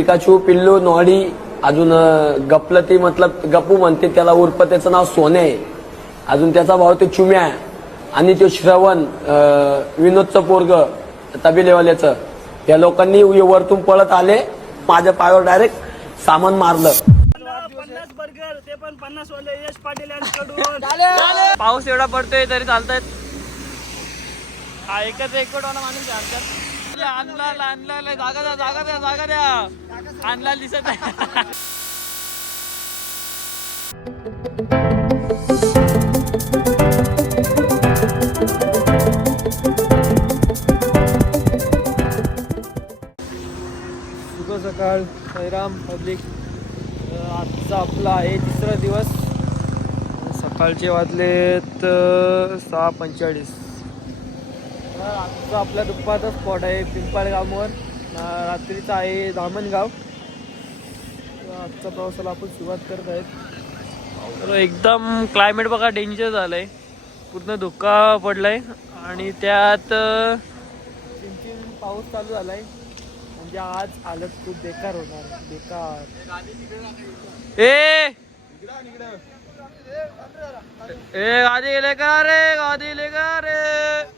Pikachu, पिल्लू, Noddy, अजून गपलती मतलब गप्पू म्हणते त्याला, उर्फ त्याचं नाव सोने आहे. अजून त्याचा भाऊ ते चुम्या आणि तो श्रवण विनोदचं पोरग तबिलेवाल्याचं. या लोकांनी वरतून पळत आले, माझ्या पायावर डायरेक्ट सामान मारलं. 50 बर्गर ते पण 50 वाले यश पाटील यांच्याकडून. पाऊस एवढा पडतोय तरी चालतायत. हा एकच वाला माणूस आणला जागा द्या आणला दिसत आहे. शुभ सकाळ साईराम पब्लिक. आजचा आपला आहे तिसरा दिवस. सकाळचे वाजलेत 6:45. आजचा आपला दुपारचा स्पॉट आहे पिंपळगाववर. रात्रीचा आहे धामणगाव. आजचा प्रवासाला आपण सुरुवात करत आहेत. एकदम क्लायमेट बघा डेंजर झालंय, पूर्ण धुका पडलाय आणि त्यात चिंचिन पाऊस चालू झालाय. म्हणजे आज हालत खूप बेकार होणार, बेकार. गादी लेकर रे, गादी लेकर रे.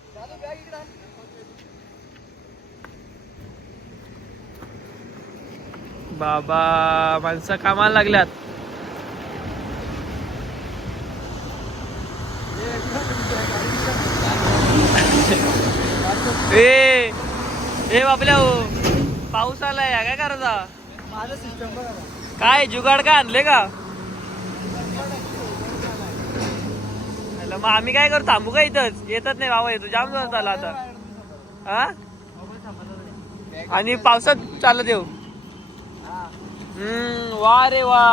बाबा माणसं कामाला लागल्यात. ए बाबल्या हो, पाऊस आलाय काय करायचा? काय जुगाड का आणले का? मग आम्ही काय करू, थांबू का इथंच? येतच नाही बाबा, येतो जाम जोरात झाला आता. हा आणि पावसात चालत येऊ. वा रे वा.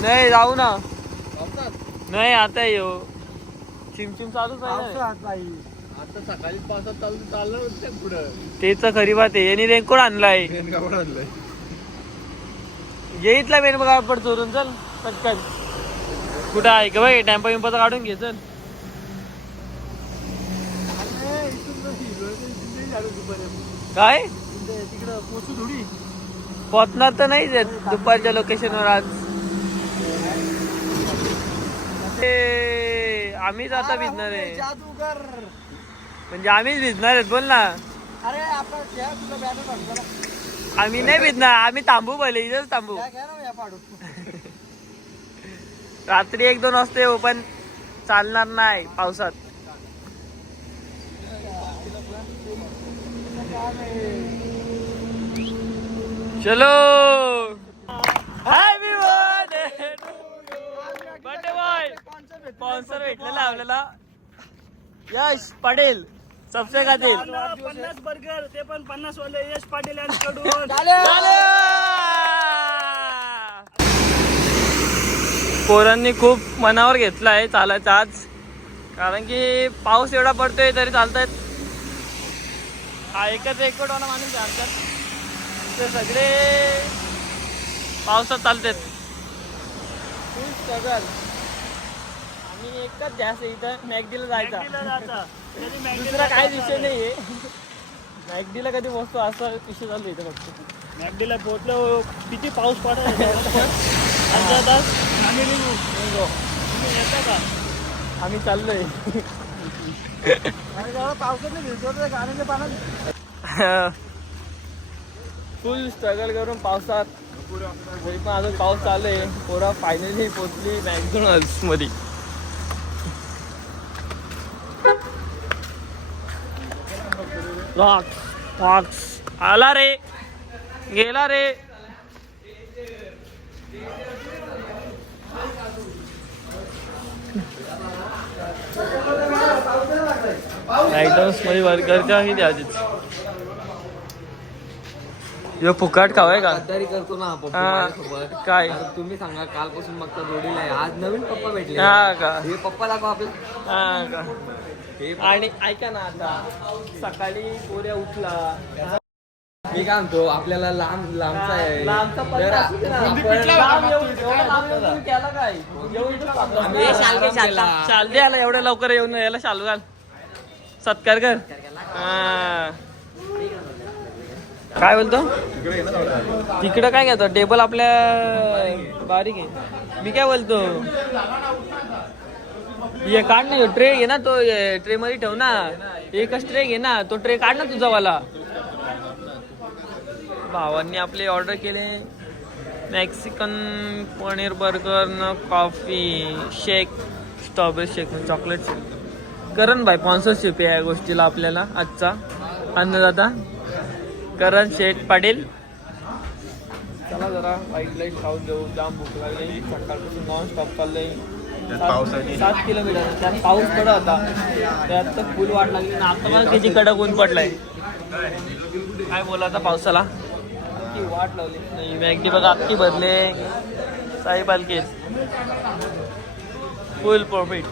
नाही जाऊ ना, नाही आता येऊ. चिमचिम चालूच आहे. आता सकाळी पावसात चाललं पुढं. तेच खरी बात आहे. यांनी रेनकोट आणलाय. ये इथला मेन बघा पड चोरून. चल पटकन. कुठं आहे का बाई? टॅम्पो विंपाचा काढून घे. चल काय तिकडं पोचू थोडी पोचणार तर नाहीच आहेत दुपारच्या लोकेशनवर आज. आम्हीच आता भिजणार आहे. जादूगर म्हणजे आम्हीच भिजणार आहेत. बोल ना. अरे आपण तुला बॅनर. आम्ही नाही भिजणार, आम्ही थांबू भले इथंच थांबू. रात्री 1-2 वाजता येऊ, पण चालणार नाही पावसात. चलो happy birthday birthday boy. Sponsor भेटलेला आपल्याला यश पाटील सबसे खातील. 50 बर्गर ते पण 50 वाले यश पाटील यांच्याकडून. पोरांनी खूप मनावर घेतला आहे चालायचं आज, कारण की पाऊस एवढा पडतोय तरी चालतायत. हा एकच वाला माणूस आणतात. ते सगळे पावसात चालतात. फुल स्ट्रगल. आम्ही एकच ध्यास आहे इथं, मॅगडीला जायचा. दुसरा काय विषय नाहीये. मॅगडीला कधी पोहोचतो असा विषय चालू इथं फक्त. मॅगडीला पोहोचलो. किती पाऊस पडत आम्ही निघू. येता का? आम्ही चाललोय. पावसात भिजतो गाण्याच्या पाण्यात. फुल स्ट्रगल करून पावसात, तरी पण अजून पाऊस चालू आहे. पोरा फायनली पोहोचली मॅकडॉनल्ड्स मध्ये. रॉक्स आला रे, गेला रे. मॅकडॉनल्ड्स मध्ये बर्गरच्या किती आधीच यो फुकाट खावाय का? गद्दारी करतो ना पप्पा हा, माझ्यासोबत. काय अरे तुम्ही सांगा, कालपासून मग जोडीला आहे. आज नवीन पप्पा भेटले. हा का? हे पप्पा दाखवा आपले. हा का? हे आणि ऐका ना, आता सकाळी पोऱ्या उठला. मी काय म्हणतो, आपल्याला लांबचा आहे. लांबचा तर पल्ला असू दे ना. लांब एवढं लांब येऊन केला काय? आम्ही शाल घे, शाल. शाल दे याला, एवढ्या लवकर येऊन याला शालू घाल. सत्कार कर. हा. काय बोलतो तिकडं काय घेतो टेबल आपल्या बारीक आहे. मी काय बोलतो ये काढ ना ट्रे घे ना तो ट्रे मध्ये ठेव ना. एकच ट्रे घे ना तो ट्रे काढ ना तुझा वाला. भावांनी आपले ऑर्डर केले मॅक्सिकन पनीर बर्गर न कॉफी शेक स्ट्रॉबेरी शेक चॉकलेट शेक. करण भाई स्पॉन्सरशिप आहे या गोष्टीला आपल्याला आजचा अन्नदाता करण शेठ पाटील. चला जरा वाईट लाईट खाऊन देऊ. जाम भूक लागली सकाळपासून नॉन स्टॉप चाललंय. 7 किलोमीटर त्यात पाऊस पडत होता त्यात तर फुल वाट लागली ना. आता मला किती कडक ऊन पडलाय काय बोला आता पावसाला की वाट लावली नाही. मॅगडी बघा अख्खी भरले साई पालखी फुल प्रॉफिट.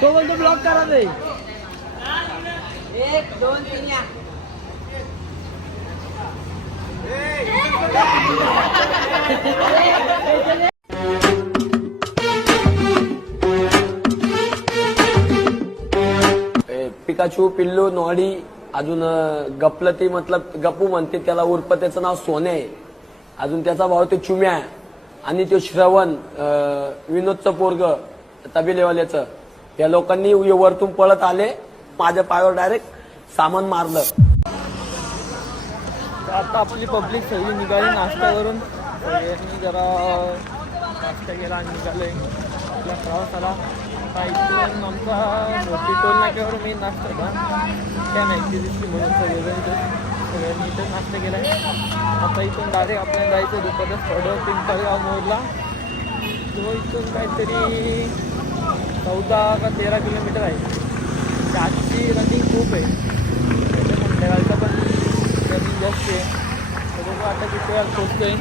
तो बोलतो ब्लॉक करा नाही. 1 2 3 या. पिकाचू पिल्लू नॉडी अजून गपलती मतलब गप्पू म्हणते त्याला उर्फ त्याचं नाव सोने आहे. अजून त्याचा भाव ते चुम्या आणि तो श्रवण विनोदचं पोरग तबेलेवाल्याचं. या लोकांनी वरतून पळत आले माझ्या पायावर डायरेक्ट सामान मारलं. आता आपली पब्लिक सगळी निघाली नाश्ता करून. सगळ्यांनी जरा नाश्ता केला आणि निघालोय आपल्या प्रवासाला. आता इथून आमचा मोठी टोल नाक्यावर मी नाश्ता होता त्या माहिती दिसली म्हणून सगळ्यांनी इथं नाश्ता केला आहे. आता इथून डायरेक्ट आपल्याला जायचं दुपारचं थोडं पिंपळगाव मोडला. तो इथून काहीतरी 14 का 13 किलोमीटर आहे. आजची रनिंग खूप आहे संध्याकाळचा पण रनिंग जास्त आहे. तर बघू आता किती वेळात पोचतोय.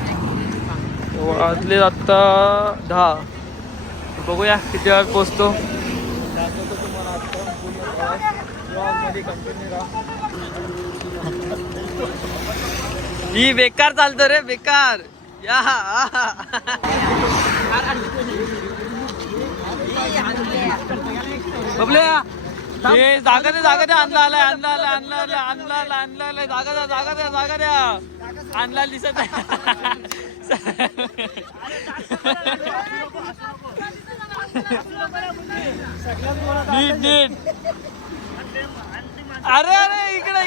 वाजले आत्ता 10. बघूया किती वेळात पोचतो. दाखवतो तुम्हाला आत्ता पूर्ण प्रवास ब्लॉगमध्ये कंटिन्यू राहा. ही बेकार चालतं रे बेकार या. बबल्या हे जागा द्या आणला आलाय जागा द्या आणला दिसत आहे. नीट अरे इकडे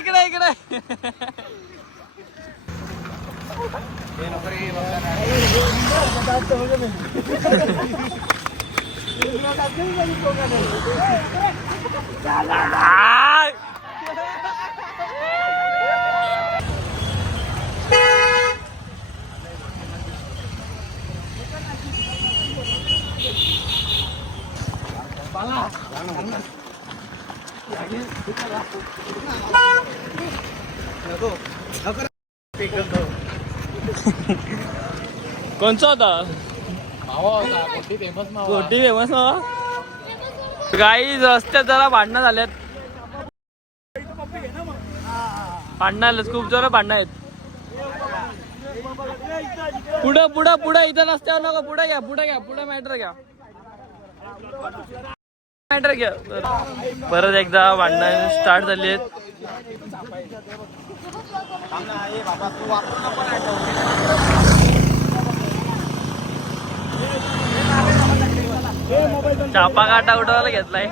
कोणचा होता मोठी फेमस काही रस्त्यात जरा भांडणं झाल्यात. खूप जोरात भांडणं आहेत. पुढं इथं रस्त्यावर नको. पुढे घ्या मॅटर घ्या. परत एकदा भांडणं स्टार्ट झाली आहेत. चापा काटा उठवायला घेतलाय.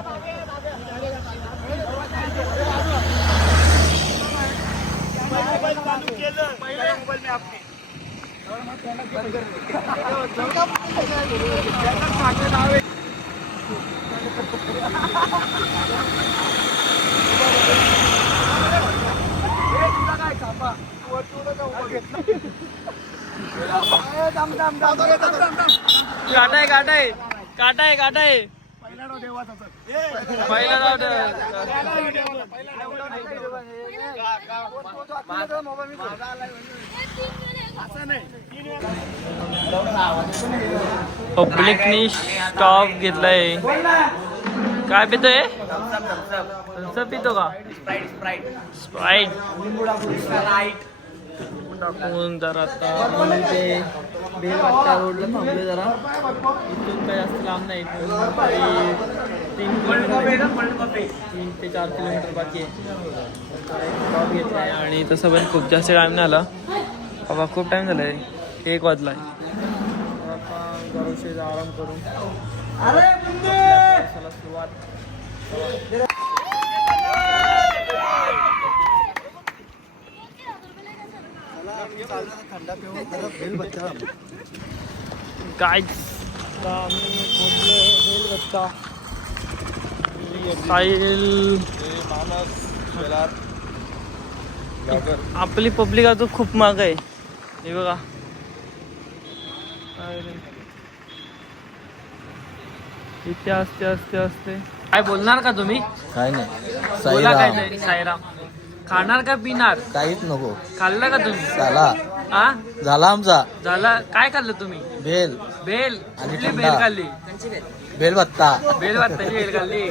काटाय काटाय काटाय काटाय पहिला पब्लिकनी स्टॉप घेतलाय. काय पितोय? थम्सअप पितो का? स्प्राईट टाकून जरा आता ते बेलवाटा रोडला थांबले जरा. इथून काही जास्त लांब नाही, 3 ते 4 किलोमीटर बाकी आहे. स्टॉप घेतलाय आणि तसं पण खूप जास्त टाईम नाही आला बाबा, खूप टाईम झालाय, 1 वाजलाय. आता जराशे आराम करून सुरुवात. काय आपली पब्लिक आता खूप माग आहे. हे बघा इथे असते असते असते. काय बोलणार का तुम्ही? काय नाही, बोला काय साईराम. तरी. साईराम खाणार का पिणार? काहीच नको. खाल्लं का तुम्ही? झाला हा झाला आमचा झाला. काय खाल्लं तुम्ही? बेल बेल. आणि कुठली थंडा. बेल खाल्ली? बेल भत्ता. बेल भाताची बेल खाल्ली.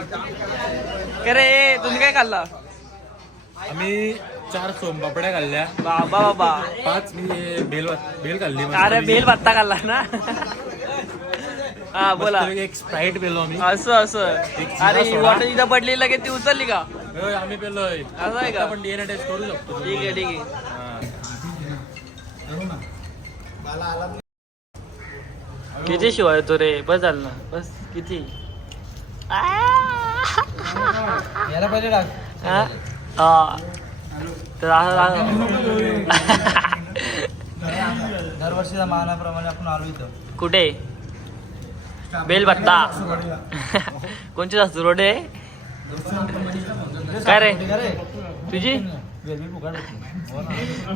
अरे तुम्ही काय खाल्ला? आम्ही 4 सोनपापड्या खाल्ल्या, बाबा बाबा. 5 मी बेल खाल्ली. अरे बेल भत्ता खाल्ला ना. हा बोला. एक स्प्राईट पेलो आम्ही. असं असं. अरे वॉटर इथं पडली लगेच ती उचलली का? होय, आम्ही पेलोय. असं आहे का? आपण DNA टेस्ट करू शकतो. ठीक आहे ठीक आहे. किती शिवाय तो रे? बस झालं ना, बस. किती याला पहिले टाक. हा? हा. तर दरवर्षीच्या मानाप्रमाणे आपण आलो इथं. कुठे? बेलबत्ता. कोणची जास्त रोड आहे? काय रे तुझी?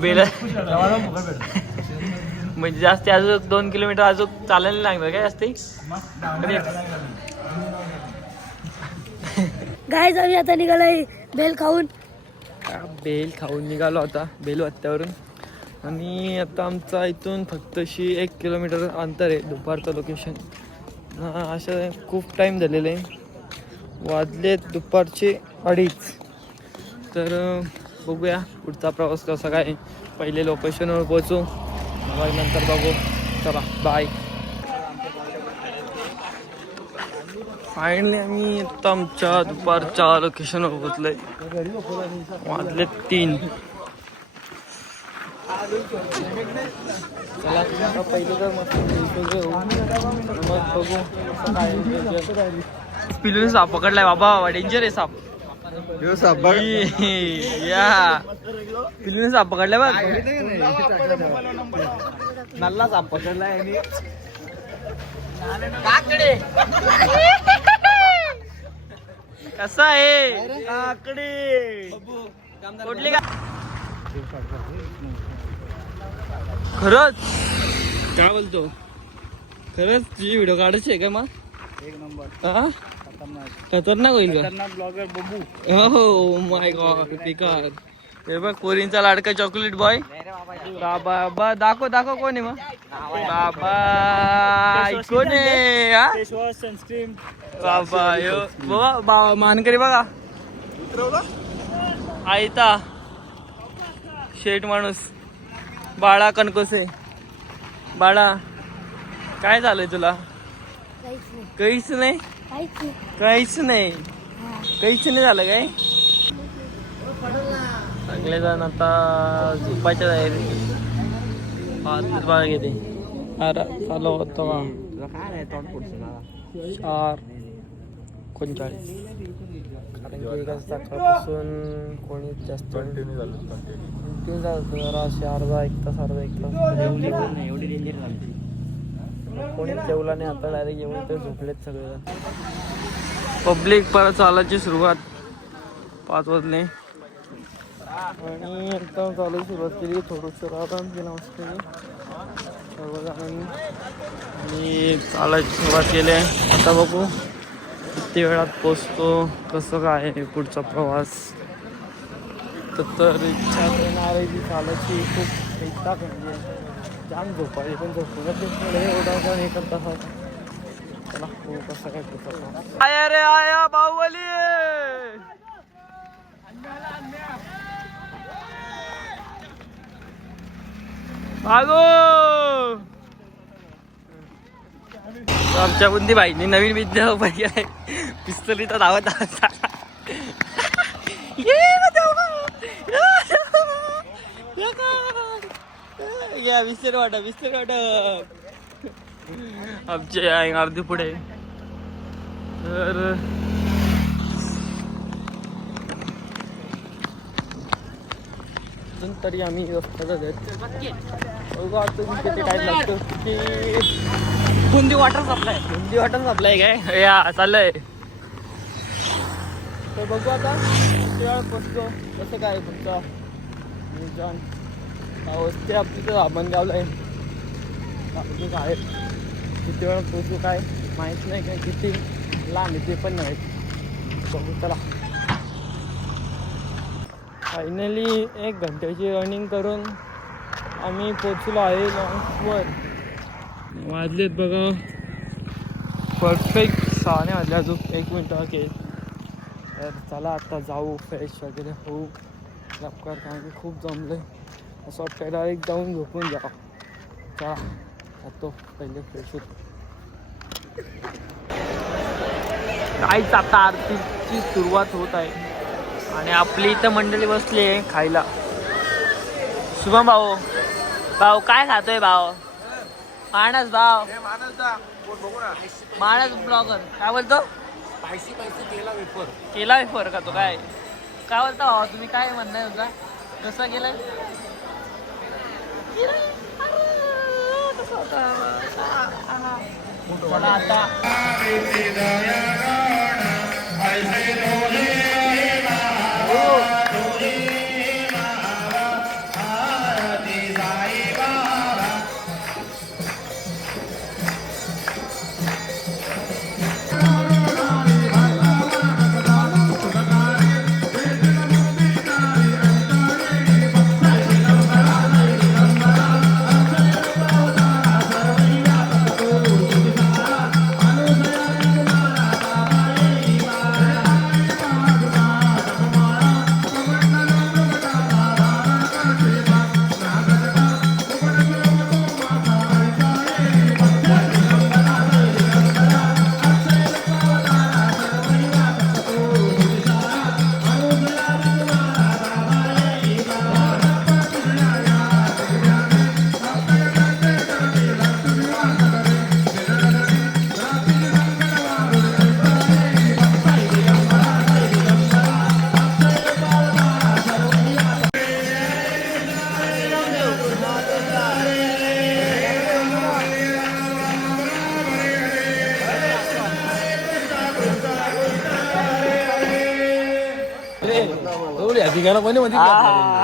बेल म्हणजे जास्त अजून 2 किलोमीटर अजून चालायला लागणार काय जास्ती? गाईज आम्ही आता निघालोय बेल खाऊन. बेल खाऊन निघालो आता बेलवत्त्यावरून. आणि आता आमचा इथून फक्त 1 किलोमीटर अंतर आहे दुपारचं लोकेशन. अशा खूप टाईम झालेलं आहे, वाजलेत दुपारचे 2:30. तर बघूया पुढचा प्रवास कसा काय. पहिले लोकेशनवर पोहोचू, मग नंतर बघू. चला बाय. फायनली आम्ही आता आमच्या दुपारच्या लोकेशनवर पोहोचलोय. वाजले 3. चला आता पहिले तर मस्त घेऊ, मग बघू कसं काय. पिलून साप पकडलाय बाबा, डेंजर आहे साप. या पिलून साप पकडलाय बघ. नल्ला साप पकडलाय आणि कसा आहे काकडे कुठली का? खरंच काय बोलतो? खरंच तुझी व्हिडिओ काढायची आहे का? मग 1 नंबर. हा खतरनाक होईल का? ब्लॉगर बबू. हो माय गॉड बेकार. हे बघ पोरींचा लाडका चॉकलेट बॉय. बाबा दाखव दाखव कोण आहे मग? बाबा कोण आहे? हा फेस वॉश, सनस्क्रीन. बाबा यो बाबा मानकरी बघा. आयता शेठ माणूस. बाळा कणकोसे. बाळा काय झालंय तुला? काहीच नाही. काहीच नाही. काहीच नाही झालं काय? सगळे जण आता झोपायच्या तयारी. बघा किती चालू होतो का? 4 39. कारण की एका सकाळपासून कोणीच जास्त कंटिन्यू झालं जरा असे अर्धा एक तास एवढी डेंजर झाली. कोणीच जेवला नाही. आता डायरेक्ट जेवण तर झोपलेत सगळेजण. पब्लिक परत चालायची सुरुवात 5 वाजले आणि एकदम चालायची सुरुवात केली. थोडंसं आराम केला मस्त सर्वजणांनी आणि चालायची सुरुवात केली. आता बघू किती वेळात पोचतो, कसं काय आहे पुढचा प्रवास. तर इच्छा येणार आहे ती चालायची खूप एकदा म्हणजे जाम झोपायची पण झोपूनच एवढा पण हे करत असतात. चला हो कसं काय करतो. आया रे आया बाहुबली भागो. आमच्या बुंदी बाईंनी नवीन विद्या उपाय केलाय. पिस्तुलीचा धावत या विसर वाटा आमचे आहे अर्धी पुढे. तर अजून तरी आम्ही रस्त्यातच आहेत. बघू आता किती टाईम लागतो. की बुंदी वॉटर सप्लाय काय या चाललंय. तर बघू आता किती वेळ पोचतो, कसं काय तुमचा नियोजन. वस्ती आपली तर आबनगावला आहे. आपली काय किती वेळ पोचू काय माहीत नाही. काय किती लांब आहे ते पण नाही. बघू चला. फायनली 1 घंट्याची रनिंग करून आम्ही पोचलो आहे लॉन्चवर. वाजलेत बघा परफेक्ट 6 वाजले. अजून 1 मिनिट बाकी. तर चला आता जाऊ फ्रेश वगैरे होऊ लवकर. कारण की खूप जमलं आहे. असं वाटतं डायरेक्ट जाऊन झोपून जा. चला जातो पहिले फ्रेश होतो. काहीच आता आरतीची सुरुवात होत आहे आणि आपली इथं मंडळी बसली आहे खायला. शुभम भाऊ काय खातोय भाऊ? माणस ब्लॉगर काय बोलतो? केला वेफर का तो? काय बोलता भावा तुम्ही? काय म्हणणं आहे तुझा? कसं केलंय? चला आता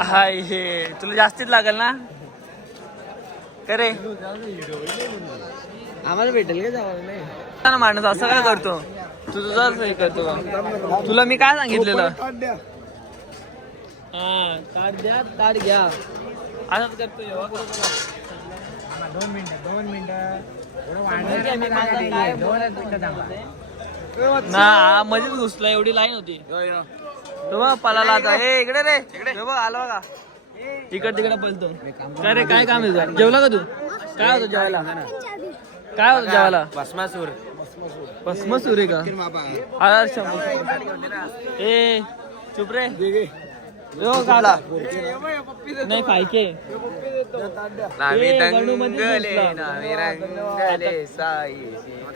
हाय हे तुला जास्तीच लागेल ना करे. आम्हाला भेटेल का जावं नाही माणूस असं काय करतो तू? तुझं हे करतो का? तुला मी काय सांगितलेलं? हा ताट द्या ताट घ्या असंच करतो. 2 मिनिटं ना मध्येच घुसला. एवढी लाईन होती. पलाला आता हे इकडे रे बघ आला बघा. इकड तिकडे पलतो. काय रे काय काम आहे? जेवला का तू? काय होतं जेवायला? भस्मासूर आहे का? ए चुप रे. नाही खायचे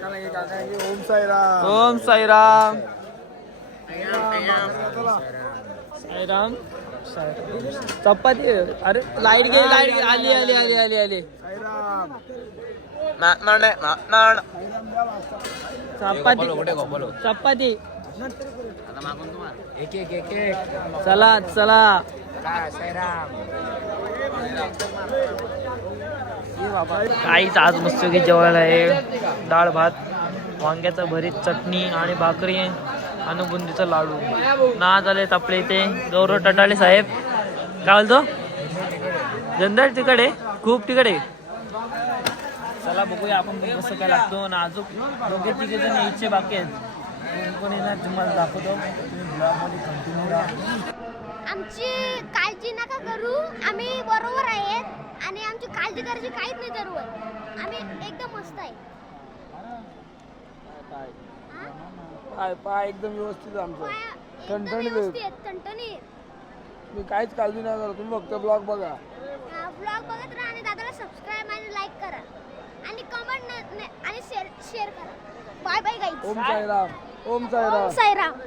ओम साईराम साईराम चपाती अरे लाईट गे आली आली आली आली आली चपाती चपाती चला चला काहीच आज मस्त की जेवायला आहे डाळ भात वांग्याचं भरीत चटणी आणि भाकरी आणि बुंदीचा लाडू नाच आले आपल्या इथे गौरव टटाळे साहेब काय बोलतो जंदाळ तिकडे खूप तिकडे चला बघूया आपण कसं काय लागतो ना अजून दोघे तिघे जण यायचे बाकी आहेत कोण येणार तुम्हाला दाखवतो तुम्ही ब्लॉगमध्ये कंटिन्यू राहा. आमची काळजी नका करू आम्ही बरोबर आहेत आणि आमची काळजी करायची काहीच नाही जरूर आम्ही एकदम मस्त आहे पाय पाय एकदम व्यवस्थित आमचं टणटणीत मी काहीच काळजी नाही करत तुम्ही फक्त ब्लॉग बघा ब्लॉग बघत राहा आणि दादाला सबस्क्राईब आणि लाईक करा आणि कमेंट आणि शेअर करा bye bye guys Om Sairam Om Sairam Sairam